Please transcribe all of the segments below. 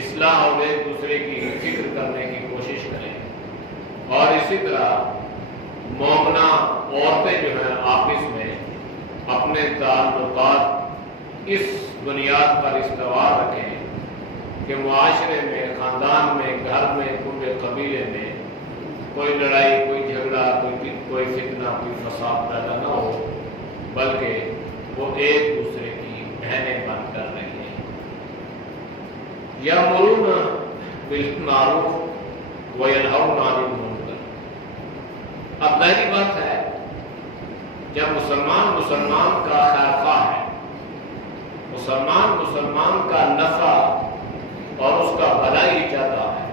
اصلاح اور ایک دوسرے کی فکر کرنے کی کوشش کریں، اور اسی طرح مومنہ عورتیں جو ہیں آپس میں اپنے تعلقات اس بنیاد پر استوار رکھیں کہ معاشرے میں، خاندان میں، گھر میں، پورے قبیلے میں کوئی لڑائی، کوئی جھگڑا، کوئی فتنہ، کوئی فساد پیدا نہ ہو، بلکہ وہ ایک دوسرے کی بہنیں بن کر رہیں۔ یأمرون بالمعروف وینہون عن المنکر۔ اب پہلی بات ہے، جب مسلمان کا خیر خواہ ہے، مسلمان کا نفع اور اس کا بھلائی چاہتا ہے،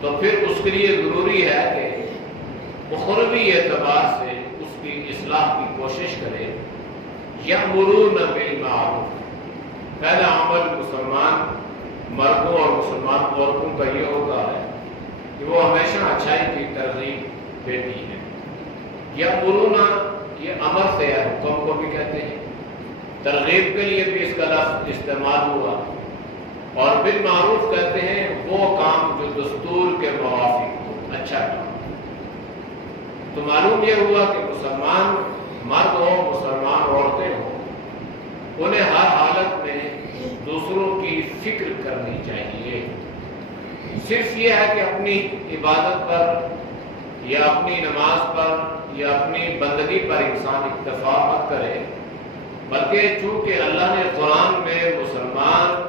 تو پھر اس کے لیے ضروری ہے کہ اخروی اعتبار سے اس کی اصلاح کی کوشش کرے۔ یأمرون بالمعروف، پہلا عمل مسلمان مردوں اور مسلمان عورتوں کا یہ ہوتا ہے کہ وہ ہمیشہ اچھائی کی ترغیب دیتی ہے۔ یأمرون، یہ امر سے ہے، حکم کو بھی کہتے ہیں، ترغیب کے لیے بھی اس کا لفظ استعمال ہوا، اور بالمعروف کہتے ہیں وہ کام جو دستور کے موافق ہو، اچھا کام۔ تو معلوم یہ ہوا کہ مسلمان مرد ہو، مسلمان عورتیں ہوں، انہیں ہر حالت میں دوسروں کی فکر کرنی چاہیے۔ صرف یہ ہے کہ اپنی عبادت پر یا اپنی نماز پر یا اپنی بندگی پر انسان اکتفا مت کرے، بلکہ چونکہ اللہ نے قرآن میں مسلمان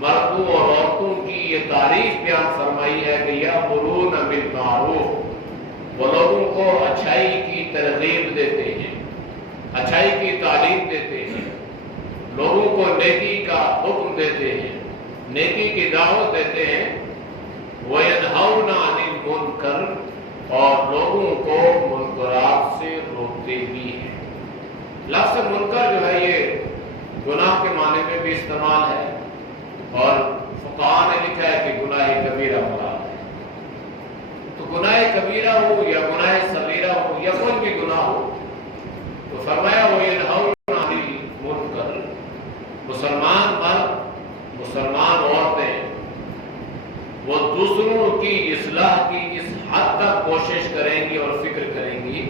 مردوں اور عورتوں کی یہ تعریف بیان فرمائی ہے کہ یأمرون بالمعروف، وہ لوگوں کو اچھائی کی ترغیب دیتے ہیں، اچھائی کی تعلیم دیتے ہیں، لوگوں کو نیکی کا حکم دیتے ہیں، نیکی کی دعوت دیتے ہیں، وَيَنْهَوْنَ عَنِ الْمُنْكَرِ، اور لوگوں کو منکرات سے روکتے بھی ہیں۔ لفظ منکر جو ہے یہ گناہ کے معنی میں بھی استعمال ہے، اور فقہاء نے لکھا ہے کہ گناہ کبیرہ مراد ہے۔ تو گناہ کبیرہ ہو یا گناہ صغیرہ ہو یا کوئی بھی گناہ ہو، تو فرمایا وَيَنْهَوْنَ عَنِ الْمُنْكَرِ، مسلمان مرد، مسلمان عورتیں وہ دوسروں کی اصلاح کی اس حد تک کوشش کریں گی اور فکر کریں گی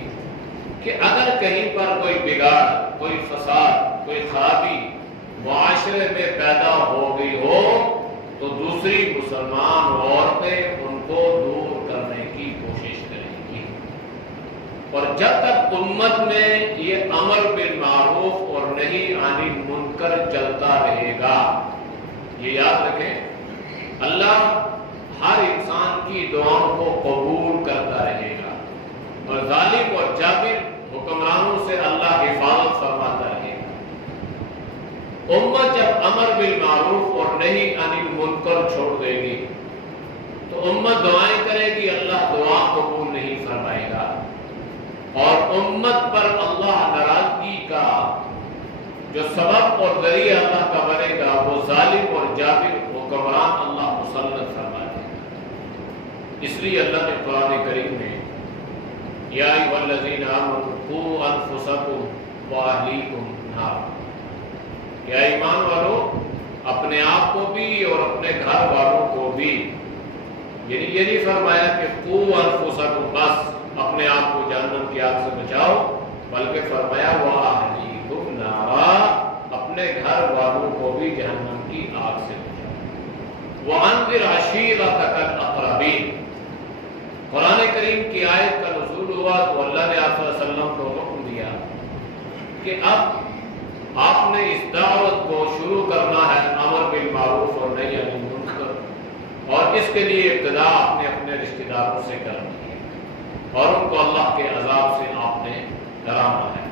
کہ اگر کہیں پر کوئی بگاڑ، کوئی فساد، کوئی خرابی معاشرے میں پیدا ہو گئی ہو تو دوسری مسلمان عورتیں ان کو دور کرنے کی کوشش کریں گی۔ اور جب تک امت میں یہ امر بالمعروف اور نہی عن المنکر چلتا رہے گا، یہ یاد رکھیں، اللہ ہر انسان کی دعاؤں کو قبول کرتا رہے گا، اور ظالم اور جابر حکمرانوں سے اللہ حفاظت فرماتا رہے گا۔ امت جب امر بالمعروف اور نہی عن المنکر چھوڑ دے گی تو امت دعائیں کرے گی، اللہ دعا قبول نہیں فرمائے گا، اور امت پر اللہ ناراضگی کا جو سبب اور ذریعہ اللہ کا بنے گا وہ ظالم اور جابر حکمران اللہ مسلط فرما دے گا۔ اس لیے اللہ نے قرآن کریم میں یا ایھا الذین آمنوا قوا انفسکم واہلیکم نارا، یا ایمان والو اپنے آپ کو بھی اور اپنے گھر والوں کو بھی، یعنی یہ نہیں فرمایا کہ قوا انفسکم بس اپنے آپ کو جہنم کی آگ سے بچاؤ، بلکہ فرمایا واہلیکم نارا، اپنے گھر والوں کو بھی جہنم کی آگ سے بچاؤ۔ وانذر عشیرتک الاقربین، قرآن کریم کی آیت کا نزول ہوا تو اللہ نے آپ صلی اللہ علیہ وسلم کو حکم دیا کہ اب آپ نے اس دعوت کو شروع کرنا ہے امر بالمعروف اور نہی عن المنکر، اور اس کے لیے ابتدا آپ نے اپنے رشتہ داروں سے کرنی ہے، اور ان کو اللہ کے عذاب سے آپ نے ڈرانا ہے۔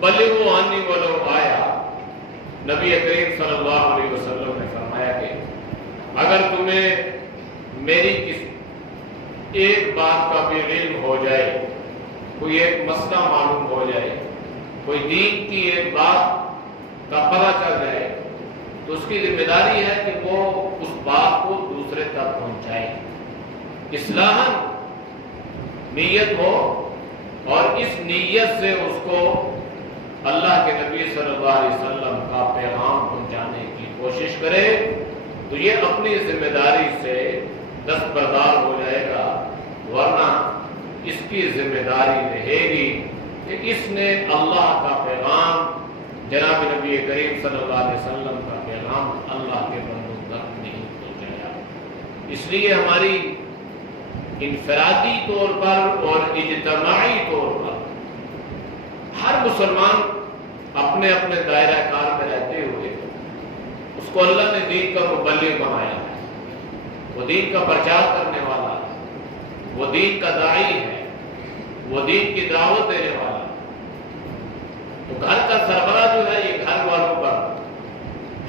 بلغوا عنی ولو آیا، نبی کریم صلی اللہ علیہ وسلم نے فرمایا کہ اگر تمہیں میری ایک بات کا بھی علم ہو جائے، کوئی ایک مسئلہ معلوم ہو جائے، کوئی دین کی ایک بات کا پتہ چل جائے، تو اس کی ذمہ داری ہے کہ وہ اس بات کو دوسرے تک پہنچائے، اصلاحاً نیت ہو، اور اس نیت سے اس کو اللہ کے نبی صلی اللہ علیہ وسلم کا پیغام پہنچانے کی کوشش کرے، تو یہ اپنی ذمہ داری سے دستبردار ہو جائے گا، ورنہ اس کی ذمہ داری رہے گی کہ اس نے اللہ کا پیغام، جناب نبی کریم صلی اللہ علیہ وسلم کا پیغام اللہ کے بندوں تک نہیں پہنچایا۔ اس لیے ہماری انفرادی طور پر اور اجتماعی طور پر ہر مسلمان اپنے اپنے دائرہ کار میں رہتے ہوئے اس کو اللہ نے دین کا مبلغ بنایا ہے، وہ دین کا پرچار کرنے والا ہے، وہ دین کا داعی ہے، وہ دین کی دعوت دینے والا ہے۔ تو گھر کا سربراہ جو ہے یہ گھر والوں پر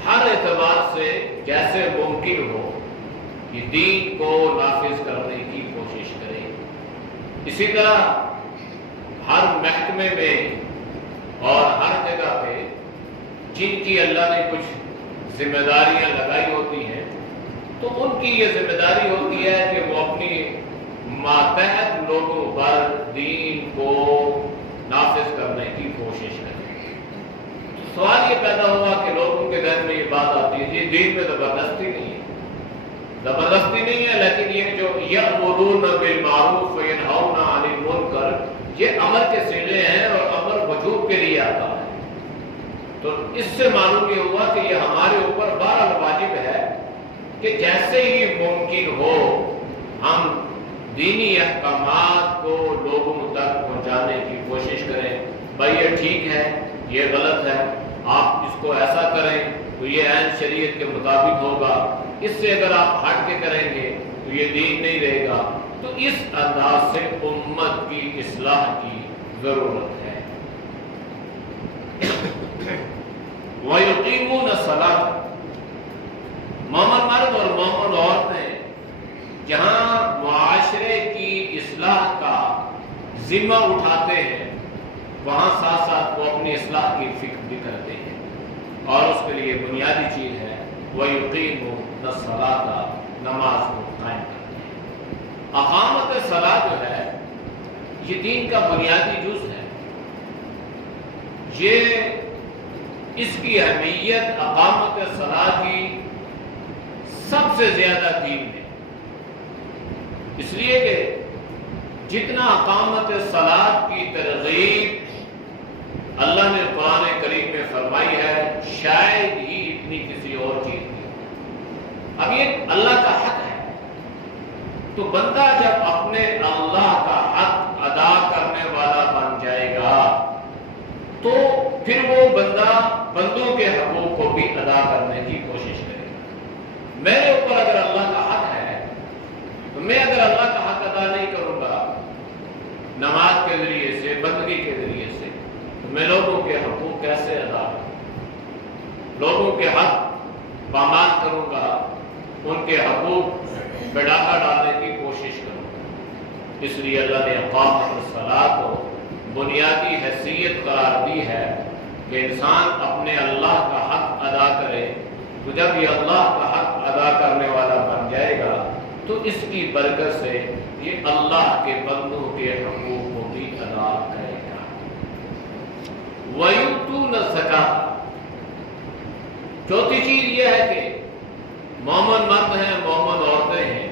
ہر اعتبار سے جیسے ممکن ہو یہ دین کو نافذ کرنے کی کوشش کرے۔ اسی طرح ہر محکمے میں اور ہر جگہ پہ جن کی اللہ نے کچھ ذمہ داریاں لگائی ہوتی ہیں تو ان کی یہ ذمہ داری ہوتی ہے کہ وہ اپنی ماتحت لوگوں پر دین کو نافذ کرنے کی کوشش کریں۔ سوال یہ پیدا ہوا کہ لوگوں کے ذہن میں یہ بات آتی ہے یہ دین میں زبردستی نہیں ہے، زبردستی نہیں ہے، لیکن یہ جو یأمرون بالمعروف وینہون عن المنکر یہ امر کے صیغے ہیں اور امر وجوب کے لیے آتا ہے۔ تو اس سے معلوم یہ ہوا کہ یہ ہمارے اوپر بہرحال واجب ہے کہ جیسے ہی ممکن ہو ہم دینی احکامات کو لوگوں تک پہنچانے کی کوشش کریں۔ بھائی یہ ٹھیک ہے، یہ غلط ہے، آپ اس کو ایسا کریں تو یہ عین شریعت کے مطابق ہوگا، اس سے اگر آپ ہٹ کے کریں گے تو یہ دین نہیں رہے گا۔ تو اس انداز سے امت کی اصلاح کی ضرورت ہے۔ وَيُقِيمُونَ الصَّلَاةَ، مومن مرد اور مومن عورتیں جہاں معاشرے کی اصلاح کا ذمہ اٹھاتے ہیں وہاں ساتھ ساتھ وہ اپنی اصلاح کی فکر بھی کرتے ہیں، اور اس کے لیے بنیادی چیز ہے وَيُقِيمُونَ الصَّلَاةَ، نماز کو قائم کرتے ہیں۔ اقامت صلاۃ جو ہے یہ دین کا بنیادی جز ہے، یہ اس کی اہمیت اقامت صلاۃ کی سب سے زیادہ دین ہے، اس لیے کہ جتنا اقامت صلاۃ کی ترغیب اللہ نے قرآن کریم میں فرمائی ہے شاید ہی اتنی کسی اور چیز نہیں۔ اب یہ اللہ کا حق ہے، تو بندہ جب اپنے اللہ کا حق ادا کرنے والا بن جائے گا تو پھر وہ بندہ بندوں کے حقوق کو بھی ادا کرنے کی کوشش کرے گا۔ میرے اوپر اگر اللہ کا حق ہے تو میں اگر اللہ کا حق ادا نہیں کروں گا نماز کے ذریعے سے، بندگی کے ذریعے سے، تو میں لوگوں کے حقوق کیسے ادا کروں؟ لوگوں کے حق پامال کروں گا، ان کے حقوق پہ ڈاکہ ڈالنے کی کوشش کروں گا۔ اس لیے اللہ نے اقامت الصلاۃ کو بنیادی حیثیت قرار دی ہے کہ انسان اپنے اللہ کا حق ادا کرے، تو جب یہ اللہ کا حق ادا کرنے والا بن جائے گا تو اس کی برکت سے یہ اللہ کے بندوں کے حقوق کو بھی ادا کرے گا۔ وَيُؤْتُونَ الزَّكَاةَ، چوتھی چیز یہ ہے کہ مومن مرد ہیں، مومن عورتیں ہیں،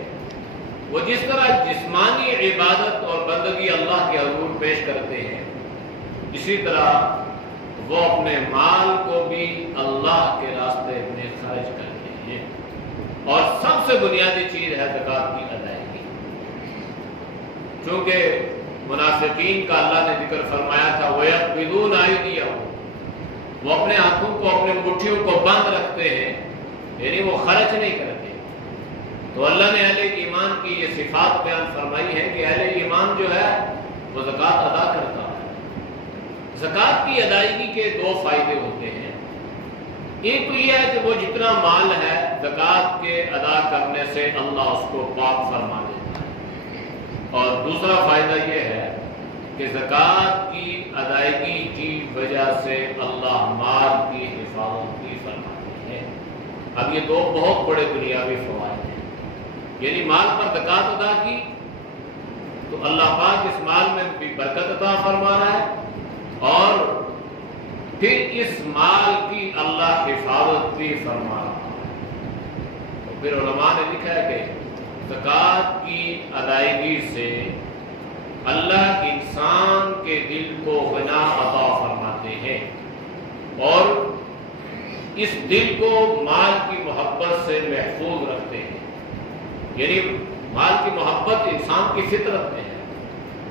وہ جس طرح جسمانی عبادت اور بندگی اللہ کے حضور پیش کرتے ہیں اسی طرح وہ اپنے مال کو بھی اللہ کے راستے میں خرچ کرتے ہیں، اور سب سے بنیادی چیز ہے زکوٰۃ کی ادائیگی۔ چونکہ منافقین کا اللہ نے ذکر فرمایا تھا وَيَقْبِضُونَ أَيْدِيَهُمْ، وہ اپنے ہاتھوں کو، اپنے مٹھیوں کو بند رکھتے ہیں، یعنی وہ خرچ نہیں کرتے۔ تو اللہ نے اہل ایمان کی یہ صفات بیان فرمائی ہے کہ اہل ایمان جو ہے وہ زکوٰۃ ادا کرتا ہے۔ زکوٰۃ کی ادائیگی کے دو فائدے ہوتے ہیں، ایک تو یہ ہے کہ وہ جتنا مال ہے زکوٰۃ کے ادا کرنے سے اللہ اس کو پاک فرما دیتا ہے، اور دوسرا فائدہ یہ ہے کہ زکوٰۃ کی ادائیگی کی وجہ سے اللہ مال کی حفاظت بھی فرماتے ہیں۔ اب یہ دو بہت بڑے دنیاوی فوائد ہیں، یعنی مال پر زکوٰۃ ادا کی تو اللہ پاک اس مال میں بھی برکت عطا فرما رہا ہے، اور پھر اس مال کی اللہ حفاظت بھی فرما رہا ہے۔ پھر علماء نے لکھا ہے کہ زکوٰۃ کی ادائیگی سے اللہ انسان کے دل کو غنا عطا فرماتے ہیں اور اس دل کو مال کی محبت سے محفوظ رکھتے ہیں. یعنی مال کی محبت انسان کی فطرت میں ہے.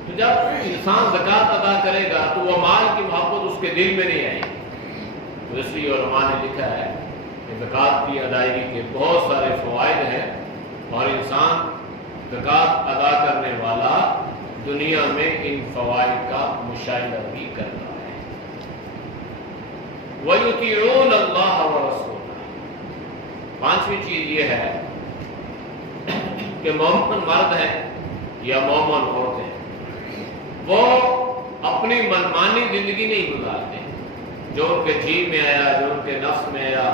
تو جب انسان زکوٰۃ ادا کرے گا تو وہ مال کی محبت اس کے دل میں نہیں آئے گی. تو اس لیے علماء نے لکھا ہے کہ زکوٰۃ کی ادائیگی کے بہت سارے فوائد ہیں اور انسان زکوٰۃ ادا کرنے والا دنیا میں ان فوائد کا مشاہدہ بھی کرتا ہے. وَيُطِيعُونَ اللَّهَ وَرَسُولَهُ. پانچویں چیز یہ ہے کہ مومن مرد ہیں یا مومن عورتیں وہ اپنی منمانی زندگی نہیں گزارتے. جو ان کے جی میں آیا، جو ان کے نفس میں آیا،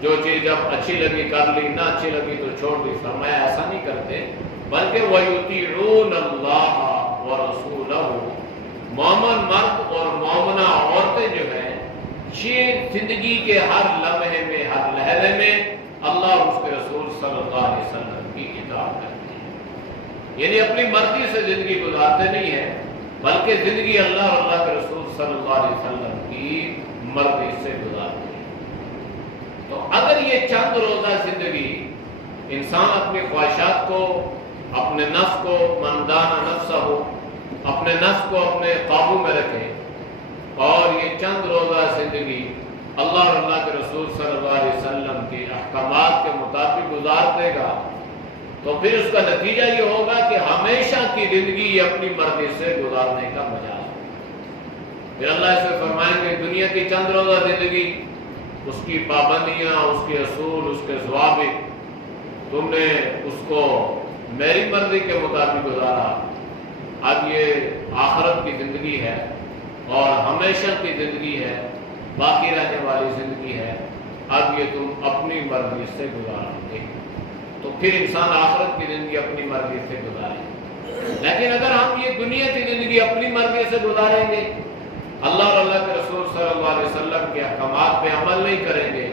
جو چیز جب اچھی لگی کر لی، نہ اچھی لگی تو چھوڑ دی. فرمایا ایسا نہیں کرتے بلکہ وَيُطِيعُونَ اللَّهَ وَرَسُولَهُ. مومن مرد اور مومنہ عورتیں جو ہیں یہ زندگی کے ہر لمحے میں، ہر لہجے میں اللہ اور اس کے رسول صلی اللہ علیہ وسلم کی اطاعت کرتے ہیں. یعنی اپنی مرضی سے زندگی گزارتے نہیں ہیں بلکہ زندگی اللہ اور اللہ کے رسول صلی اللہ علیہ وسلم کی مرضی سے گزارتے ہیں. تو اگر یہ چند روزہ زندگی انسان اپنی خواہشات کو، اپنے نفس کو، مندانہ نفس ہو، اپنے نفس کو اپنے قابو میں رکھے اور یہ چند روزہ زندگی اللہ اور اللہ کے رسول صلی اللہ علیہ وسلم کے احکامات کے مطابق گزار دے گا تو پھر اس کا نتیجہ یہ ہوگا کہ ہمیشہ کی زندگی یہ اپنی مرضی سے گزارنے کا مجال ہے. پھر اللہ اس میں فرمائیں گے دنیا کی چند روزہ زندگی، اس کی پابندیاں، اس کے اصول، اس کے ضوابط، تم نے اس کو میری مرضی کے مطابق گزارا. اب یہ آخرت کی زندگی ہے اور ہمیشہ کی زندگی ہے، باقی رہنے والی زندگی ہے. اب یہ تم اپنی مرضی سے گزاریں گے. تو پھر انسان آخرت کی زندگی اپنی مرضی سے گزارے. لیکن اگر ہم یہ دنیا کی زندگی اپنی مرضی سے گزاریں گے، اللہ اور اللہ کے رسول صلی اللہ علیہ وسلم کے احکامات پہ عمل نہیں کریں گے،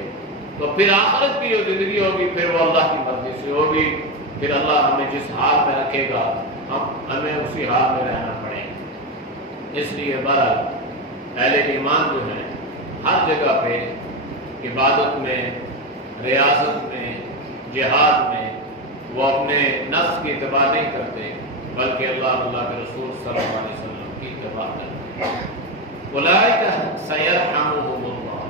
تو پھر آخرت کی جو زندگی ہوگی پھر وہ اللہ کی مرضی سے ہوگی. پھر اللہ ہمیں جس حال میں رکھے گا ہمیں اسی حال میں رہنا پڑے گا. اس لیے بہرحال اہل ایمان جو ہیں ہر جگہ پہ عبادت میں، ریاضت میں، جہاد میں وہ اپنے نفس کی اتباع نہیں کرتے بلکہ اللہ اللہ کے رسول صلی اللہ علیہ وسلم کی اتباع کرتے ہیں. اولئک سیرحمہم اللہ.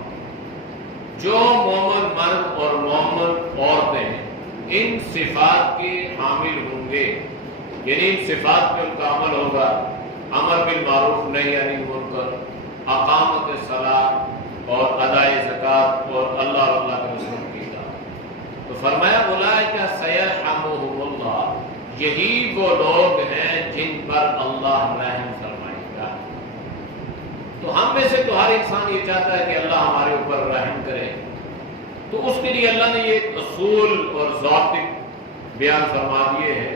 جو مومن مرد اور مومن عورتیں ان صفات کے حامل ہوں گے، یعنی ان صفات پہ ان کا عمل ہوگا، امر بالمعروف نہی عن المنکر، اقامت الصلاۃ اور ادائے زکوٰۃ اور اللہ اور اللہ کے رسول کی اطاعت. تو فرمایا اولئک سیرحمہم اللہ. یہی وہ لوگ ہیں جن پر اللہ رحم فرمائے گا. تو ہم میں سے تو ہر انسان یہ چاہتا ہے کہ اللہ ہمارے اوپر رحم کرے. تو اس کے لیے اللہ نے یہ اصول اور ضابط بیان فرما دیے ہیں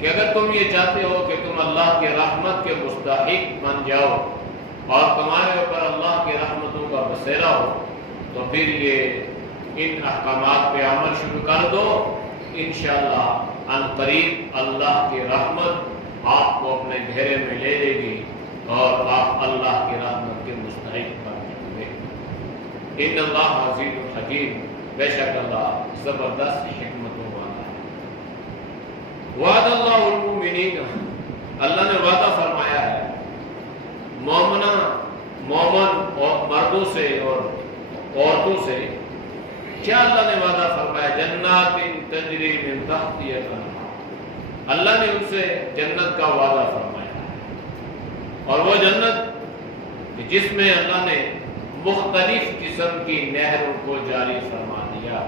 کہ اگر تم یہ چاہتے ہو کہ تم اللہ کے رحمت کے مستحق بن جاؤ اور تمہارے اوپر اللہ کی رحمتوں کا بسیرا ہو تو پھر یہ ان احکامات پہ عمل شروع کر دو. انشاءاللہ عنقریب اللہ کی رحمت آپ کو اپنے گھیرے میں لے لے گی اور آپ اللہ کی رحمت کے مستحق بن جائیں گے. ان اللہ عزیز الحکیم. بے شک اللہ زبردست حکمتوں والا ہے. وعد اللہ المؤمنین. اللہ نے وعدہ فرمایا ہے مومن اور مردوں سے اور عورتوں سے. کیا اللہ نے وعدہ فرمایا؟ جنات تجری من تحتها الانہار. اللہ نے ان سے جنت کا وعدہ فرمایا ہے اور وہ جنت جس میں اللہ نے مختلف قسم کی نہروں کو جاری فرما دیا.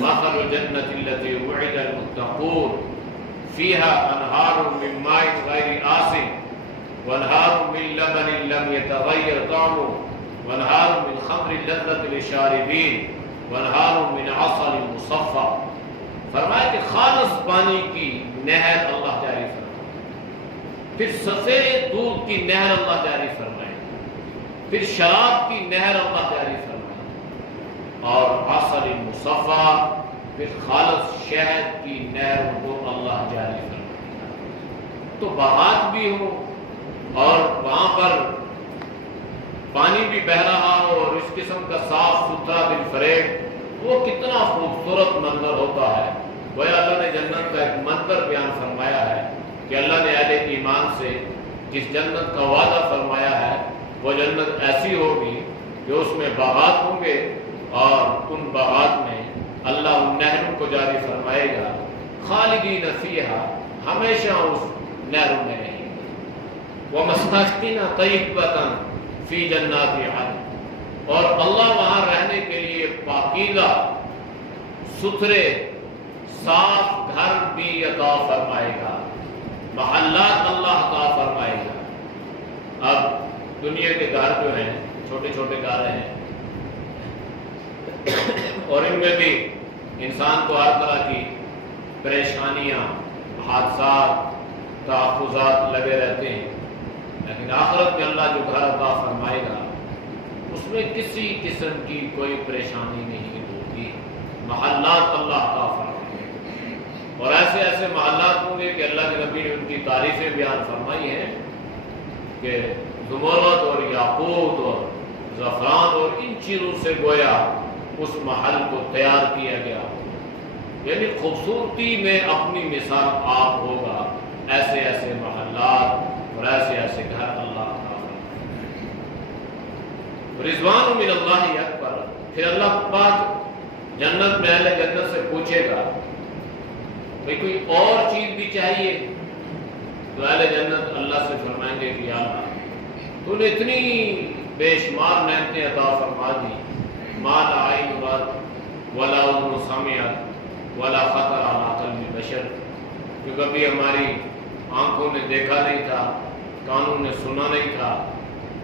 مثل الجنة التي وعد المتقون فيها انہار من ماء غیر آسن وانہار من لبن لم يتغیر طعمه وانہار من خمر لذة للشاربین وانہار من عسل مصفى. فرمایا کہ خالص پانی کی نہر اللہ جاری فرمائے، پھر سسے دودھ کی نہر اللہ جاری فرمائے، پھر شراب کی نہر اللہ جاری فرمائے اور عسل مصفى پھر خالص شہد کی نہروں کو اللہ جاری فرمائے گا۔ تو بہات بھی ہو اور وہاں پر پانی بھی بہہ رہا ہو اور اس قسم کا صاف ستھرا بالفریب، وہ کتنا خوبصورت منظر ہوتا ہے۔ گویا اللہ نے جنت کا ایک منظر بیان فرمایا ہے کہ اللہ نے اہل ایمان سے جس جنت کا وعدہ فرمایا ہے وہ جنت ایسی ہوگی کہ اس میں باغات ہوں گے اور ان باغات میں اللہ ان نہروں کو جاری فرمائے گا، خالدین فیہا، ہمیشہ اس نہروں میں رہیں گے، ومساکن طیبۃ فی جنات عدن، اور اللہ وہاں رہنے کے لیے پاکیزہ ستھرے صاف گھر بھی عطا فرمائے گا، محلات اللہ عطا فرمائے گا۔ اب دنیا کے گھر جو ہیں چھوٹے چھوٹے گھر ہیں اور ان میں بھی انسان کو ہر طرح کی پریشانیاں، حادثات، تحفظات لگے رہتے ہیں، لیکن آخرت میں اللہ جو گھر عطا فرمائے گا اس میں کسی قسم کی کوئی پریشانی نہیں ہوگی، محلات اللہ عطا فرمائے گا۔ اور ایسے ایسے محلات ہوں گے کہ اللہ کے نبی نے ان کی تعریفیں بیان فرمائی ہیں کہ زمرد اور یاقوت اور زعفران اور ان چیزوں سے گویا اس محل کو تیار کیا گیا، یعنی خوبصورتی میں اپنی مثال آپ ہوگا، ایسے ایسے محلات اور ایسے ایسے گھر اللہ تعالیٰ۔ رضوان من اللہ اکبر، پھر اللہ پاک جنت میں اہل جنت سے پوچھے گا بھئی کوئی اور چیز بھی چاہیے؟ تو اہل جنت اللہ سے فرمائیں گے کہ یا اللہ تو نے اتنی بے شمار نعمتیں عطا فرما دی، ما لا عین رأت ولا اذن سمعت ولا خطر علی قلب بشر، جو کبھی ہماری آنکھوں نے دیکھا نہیں تھا، کانوں نے سنا نہیں تھا،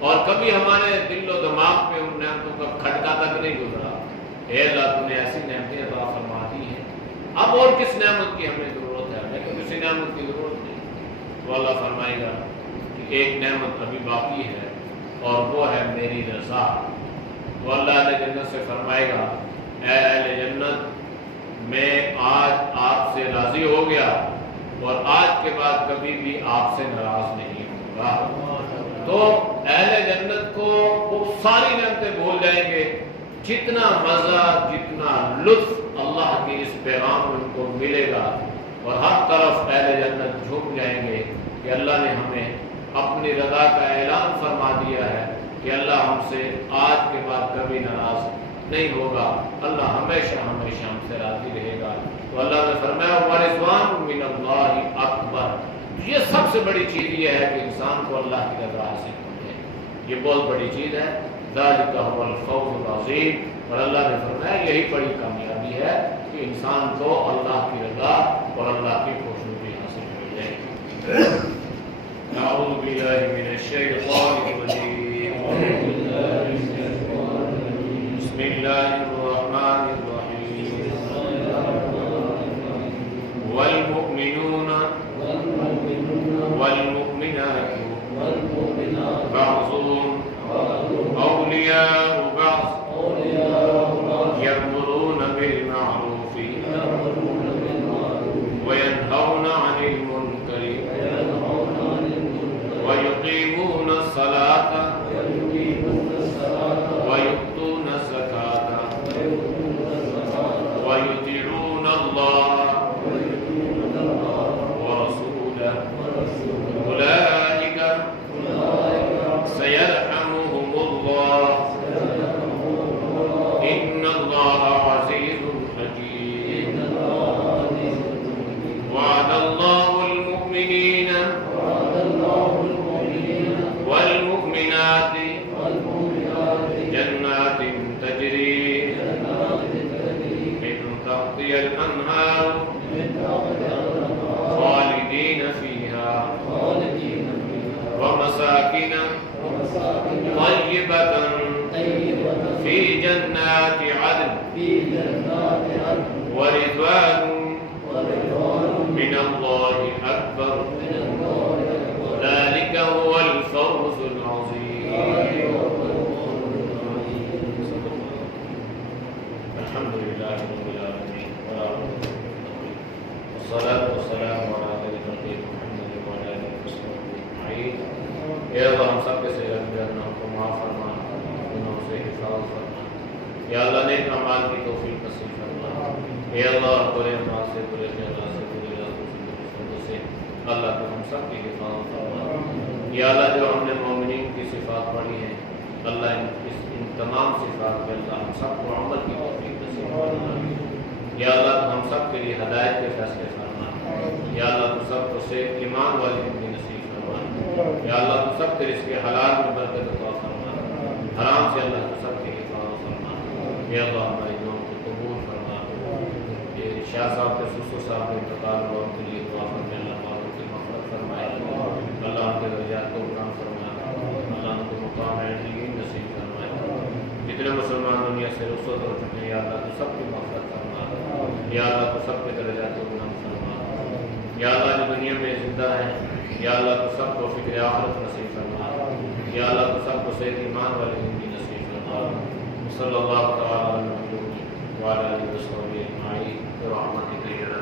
اور کبھی ہمارے دل و دماغ پہ ان نعمتوں کا کھٹکا تک نہیں گزرا۔ اے اللہ تو نے ایسی نعمتیں عطا فرما دی ہیں، اب اور کس نعمت کی ہمیں ضرورت ہے؟ ہمیں تو کسی نعمت کی ضرورت نہیں۔ تو اللہ فرمائے گا کہ ایک نعمت ابھی باقی ہے اور وہ ہے میری رضا۔ تو اللہ اہل جنت سے فرمائے گا اے اہل جنت میں آج آپ سے راضی ہو گیا اور آج کے بعد کبھی بھی آپ سے ناراض نہیں ہوگا۔ تو اہل جنت کو وہ ساری نعمتیں بھول جائیں گے، جتنا مزہ جتنا لطف اللہ کے اس پیغام میں ان کو ملے گا، اور ہر طرف اہل جنت جھوم جائیں گے کہ اللہ نے ہمیں اپنی رضا کا اعلان فرما دیا ہے کہ اللہ ہم سے آج کے بعد کبھی ناراض نہیں ہوگا، اللہ ہمیشہ ہمیشہ ہم سے راضی رہے گا۔ تو اللہ نے فرمایا وَرِضْوَانٌ مِّنَ اللَّهِ اکبر، یہ سب سے بڑی چیز یہ ہے کہ انسان کو اللہ کی رضا حاصل ہو جائے، یہ بہت بڑی چیز ہے۔ ذَلِكَ هُوَ الْفَوْزُ الْعَظِيمُ، اور اللہ نے فرمایا یہی بڑی کامیابی ہے کہ انسان کو اللہ کی رضا اور اللہ کی خوشنودی حاصل ہو جائے۔ نعوذ باللہ من الشیطان الرجیم، بسم اللہ الرحمن الرحیم، والمؤمنون والمؤمنات بعضهم أولياء بعض يأمرون بالمعروف وينهون عن المنكر ويقيمون الصلاة ويؤتون الزكاة ويطيعون الله ورسوله أولئك سيرحمهم الله حفاظت فرما یا اللہ نیک اعمال کی توفیق نصیب فرما اے اللہ برے اعمال سے برے خیالات سے برے ارادوں سے برے فیصلوں سے اللہ تو ہم سب کی حفاظت فرما یا اللہ جو ہم نے مومنین کی صفات پڑھی ہیں اللہ ان تمام صفات پہ اللہ ہم سب کو عمل کی توفیق نصیب فرما یا اللہ تو ہم سب کے لیے ہدایت کے فیصلے فرما یا اللہ تو سب کو صحت ایمان والی زندگی نصیب فرما یا اللہ تو سب کے رزق حلال میں برکت عطا فرما حرام سے اللہ تو سب کی حفاظت فرما یا اللہ ہماری دعاؤں کو قبول فرما یہ شاہ صاحب کے سسو صاحب کے انتقال ہوا ان کے لیے دعا فرمائے اللہ تعالیٰ کی مغفرت فرمائے اللہ ان کے درجات کو بلند فرمائے اللہ ان کو مقام علیم نصیب فرمائے جتنے مسلمان دنیا سے رخصت ہو چکے ہیں یا اللہ تو سب کی مغفرت فرما یا اللہ تو سب کے درجات کو بلند فرما یا اللہ جو دنیا میں زندہ ہے یا اللہ تو سب کو فکر آخرت نصیب فرما یا اللہ تو سب کو صحت ایمان والی زندگی نصیب فرما صلی اللہ تعالیٰ علیہ وسلم وعلی آلہ وصحبہ اجمعین برحمتک یا